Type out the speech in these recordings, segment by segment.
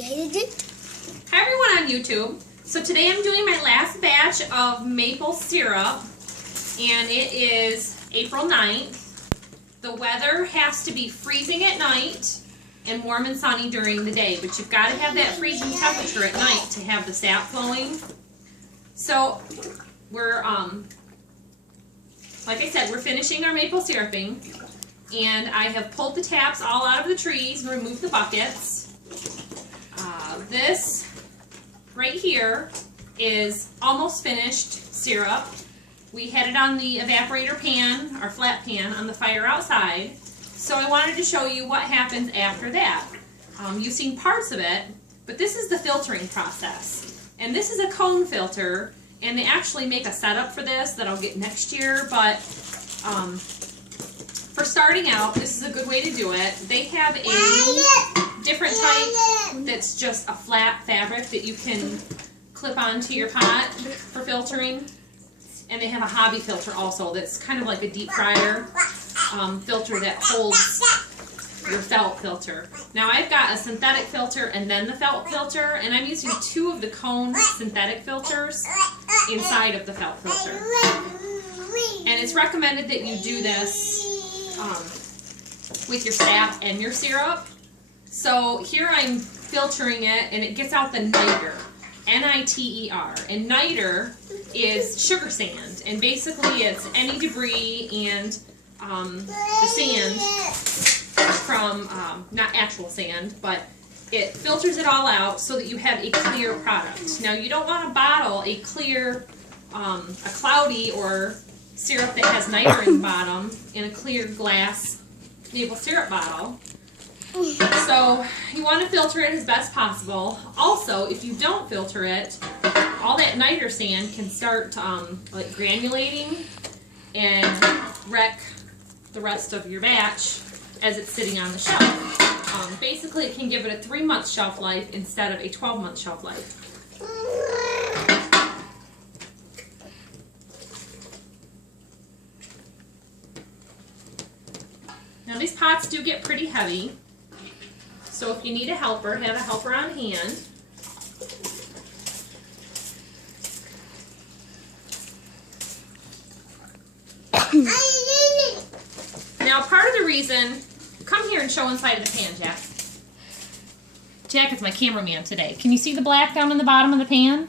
Hi everyone on YouTube. So today I'm doing my last batch of maple syrup, and it is April 9th. The weather has to be freezing at night and warm and sunny during the day, but you've got to have that freezing temperature at night to have the sap flowing. So we're, like I said, we're finishing our maple syruping, and I have pulled the taps all out of the trees and removed the buckets. This right here is almost finished syrup. We had it on the evaporator pan, our flat pan, on the fire outside. So I wanted to show you what happens after that. You've seen parts of it, but this is the filtering process. And this is a cone filter, and they actually make a setup for this that I'll get next year, but for starting out, this is a good way to do it. They have a different type that's just a flat fabric that you can clip onto your pot for filtering. And they have a hobby filter also that's kind of like a deep fryer filter that holds your felt filter. Now I've got a synthetic filter and then the felt filter, and I'm using two of the cone synthetic filters inside of the felt filter. And it's recommended that you do this with your sap and your syrup. So here I'm filtering it, and it gets out the nitre, N-I-T-E-R. And nitre is sugar sand, and basically it's any debris and the sand from, not actual sand, but it filters it all out so that you have a clear product. Now you don't want to bottle a clear, a cloudy or syrup that has nitre in the bottom in a clear glass maple syrup bottle. So you want to filter it as best possible. Also, if you don't filter it, all that nitre sand can start like granulating and wreck the rest of your batch as it's sitting on the shelf. Basically, it can give it a 3-month shelf life instead of a 12-month shelf life. Now these pots do get pretty heavy, so if you need a helper, have a helper on hand. Now part of the reason, come here and show inside of the pan, Jack. Jack is my cameraman today. Can you see the black down in the bottom of the pan?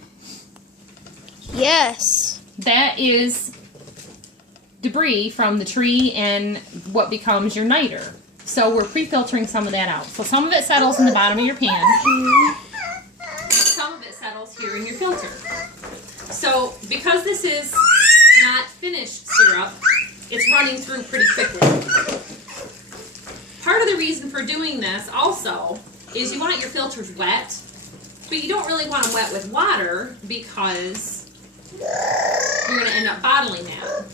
Yes. That is debris from the tree and what becomes your nitre. So we're pre-filtering some of that out. So some of it settles in the bottom of your pan. Some of it settles here in your filter. So because this is not finished syrup, it's running through pretty quickly. Part of the reason for doing this also is you want your filters wet, but you don't really want them wet with water because you're going to end up bottling that.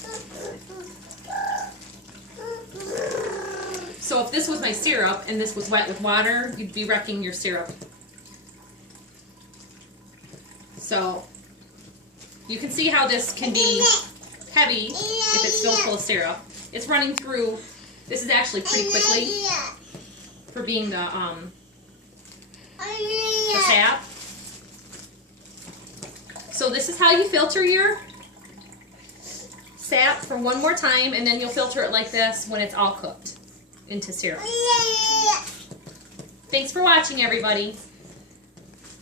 So if this was my syrup and this was wet with water, you'd be wrecking your syrup. So you can see how this can be heavy if it's still full of syrup. It's running through. This is actually pretty quickly for being the sap. So this is how you filter your sap for one more time, and then you'll filter it like this when it's all cooked into syrup. Thanks for watching, everybody.